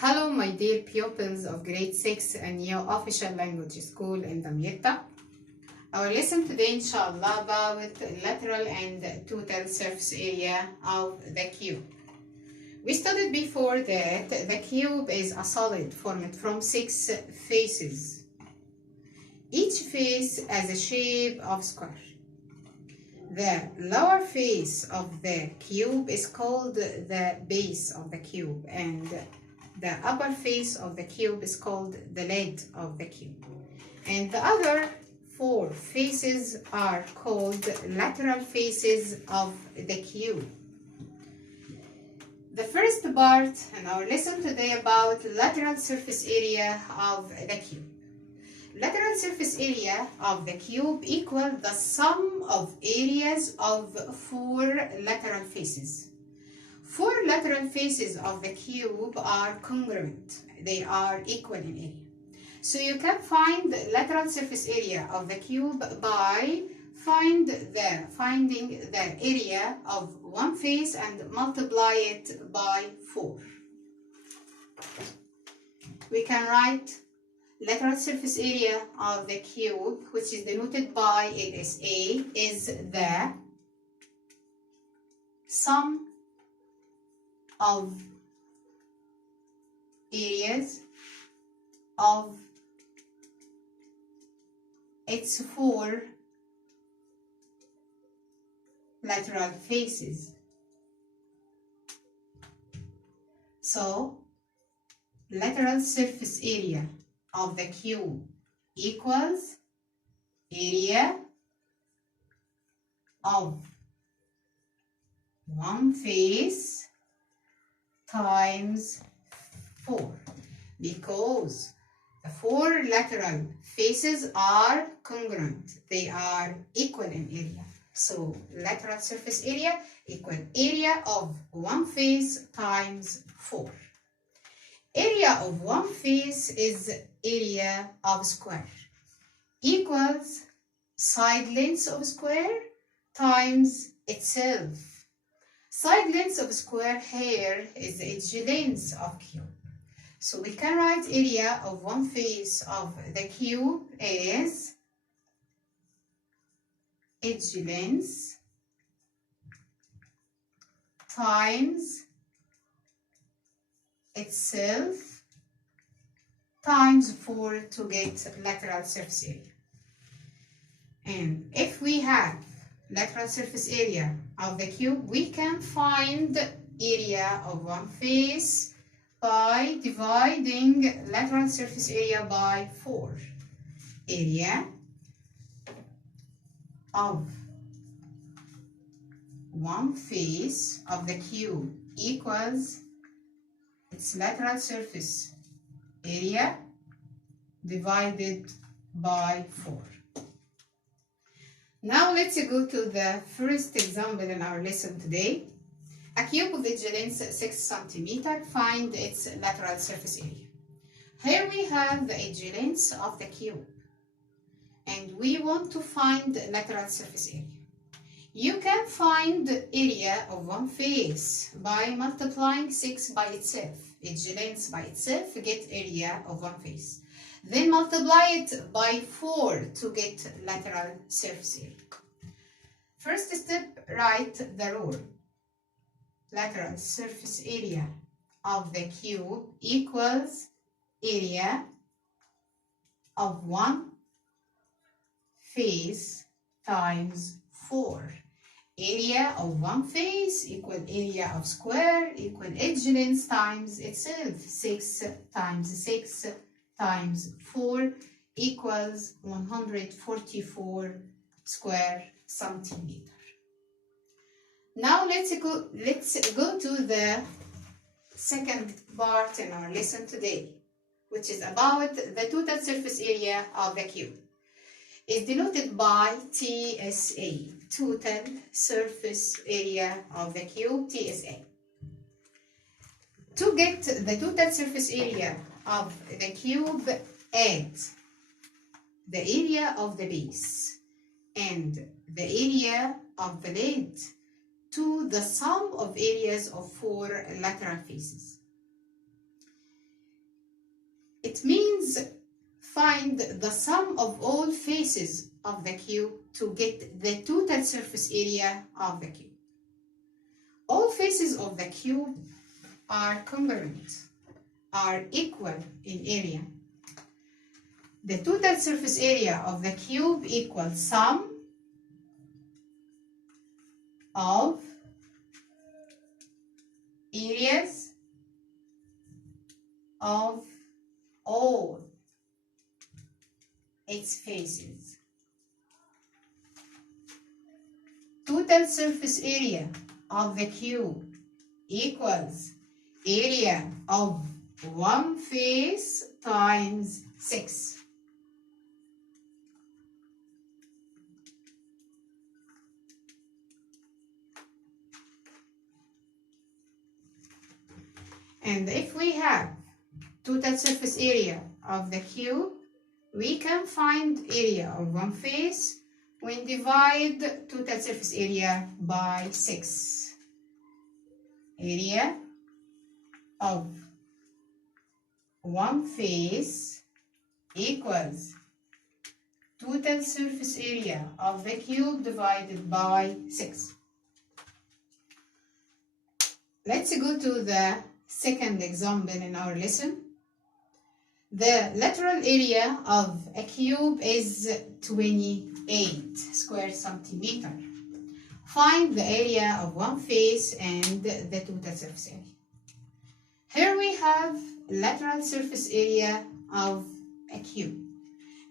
Hello, my dear pupils of grade 6 and new official language school in Damietta. Our lesson today, inshallah, about lateral and total surface area of the cube. We studied before that the cube is a solid formed from 6 faces. Each face has a shape of square. The lower face of the cube is called the base of the cube, and the upper face of the cube is called the lid of the cube. And the other 4 faces are called lateral faces of the cube. The first part in our lesson today about lateral surface area of the cube. Lateral surface area of the cube equal the sum of areas of 4 lateral faces. 4 lateral faces of the cube are congruent. They are equal in area. So you can find the lateral surface area of the cube by finding the area of one face and multiply it by 4. We can write lateral surface area of the cube, which is denoted by LSA, is the sum of areas of its 4 lateral faces. So, lateral surface area of the cube equals area of one face times 4, because the 4 lateral faces are congruent. They are equal in area. So lateral surface area equal area of one face times 4. Area of one face is area of square equals side length of square times itself. Side length of square here is the edge length of cube. So we can write area of one face of the cube as edge length times itself times 4 to get lateral surface area. And if we have lateral surface area of the cube, we can find area of one face by dividing lateral surface area by 4. Area of one face of the cube equals its lateral surface area divided by 4. Now let's go to the first example in our lesson today. A cube of edge length 6 cm, find its lateral surface area. Here we have the edge length of the cube, and we want to find lateral surface area. You can find area of one face by multiplying 6 by itself. Edge length by itself, get area of one face. Then multiply it by 4 to get lateral surface area. First step, write the rule. Lateral surface area of the cube equals area of one face times 4. Area of one face equal area of square equal edge length times itself. 6 times 6 times 4 equals 144 square centimeter. Now let's go to the second part in our lesson today, which is about the total surface area of the cube. It's denoted by TSA, total surface area of the cube, TSA. To get the total surface area of the cube, add the area of the base and the area of the lid to the sum of areas of 4 lateral faces. It means find the sum of all faces of the cube to get the total surface area of the cube. All faces of the cube are congruent, are equal in area. The total surface area of the cube equals sum of areas of all its faces. Total surface area of the cube equals area of one face times 6. And if we have total surface area of the cube, we can find area of one face when divide total surface area by 6. Area of one face equals total surface area of the cube divided by 6. Let's go to the second example in our lesson. The lateral area of a cube is 28 square centimeter. Find the area of one face and the total surface area. Here we have lateral surface area of a cube,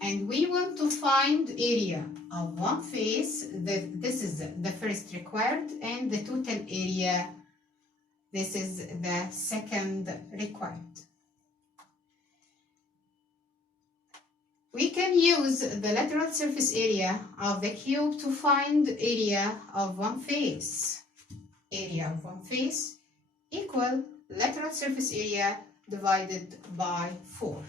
and we want to find area of one face. This is the first required, and the total area, this is the second required. We can use the lateral surface area of the cube to find area of one face. Area of one face equal lateral surface area divided by 4.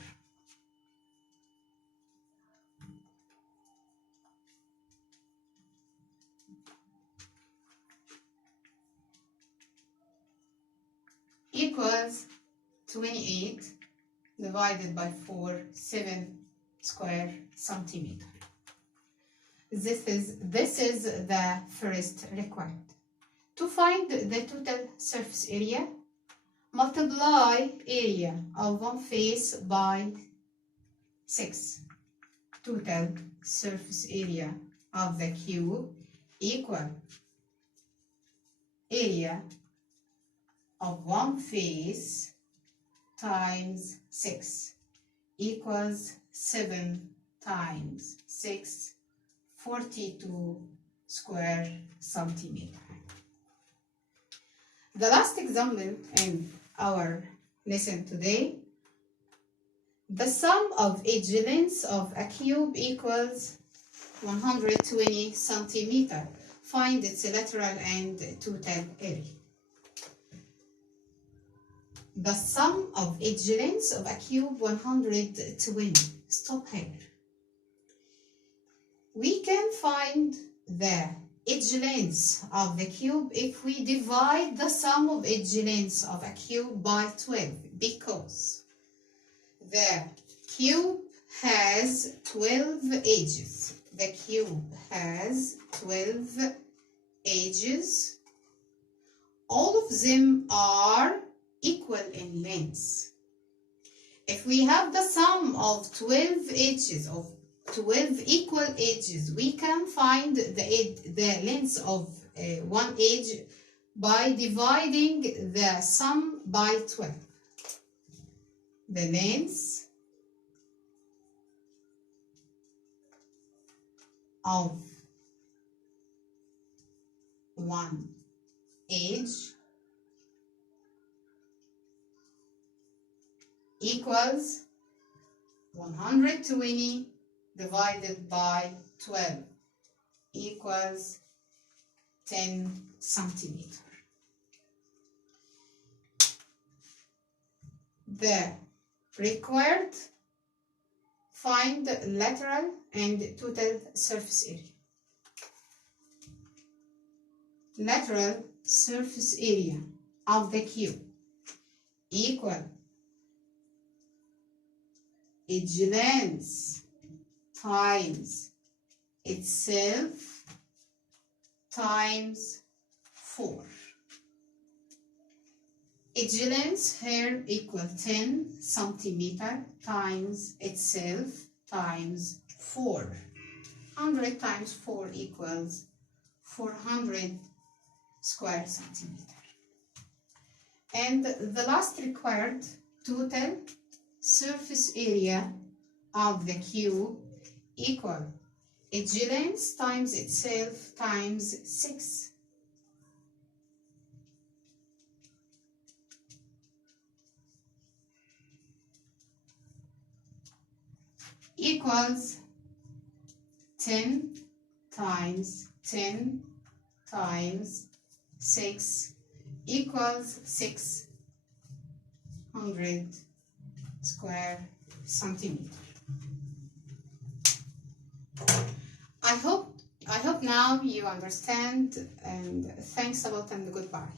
Equals 28 divided by 4, 7 square centimeter. This is the first required. To find the total surface area, multiply area of one face by 6. Total surface area of the cube equal area of one face times 6 equals 7 times 6, 42 square centimeter. The last example in our lesson today, the sum of edge lengths of a cube equals 120 centimeter. Find its lateral and total area. The sum of edge lengths of a cube 120. Stop here. We can find the edge lengths of the cube if we divide the sum of edge lengths of a cube by 12, because the cube has 12 edges. The cube has 12 edges. All of them are equal in length. If we have the sum of 12 edges, of 12 equal edges, we can find the length of one edge by dividing the sum by 12. The length of one edge equals 120 divided by 12 equals 10 centimeter. The required, find lateral and total surface area. Lateral surface area of the cube equal edge length times itself times 4. Edge length here equal 10 centimeter times itself times 4. 100 times 4 equals 400 square centimeter. And the last required total surface area of the cube equal edge length times itself times 6. Equals 10 times 10 times 6 equals 600 square centimeter. I hope now you understand, and thanks a lot and goodbye.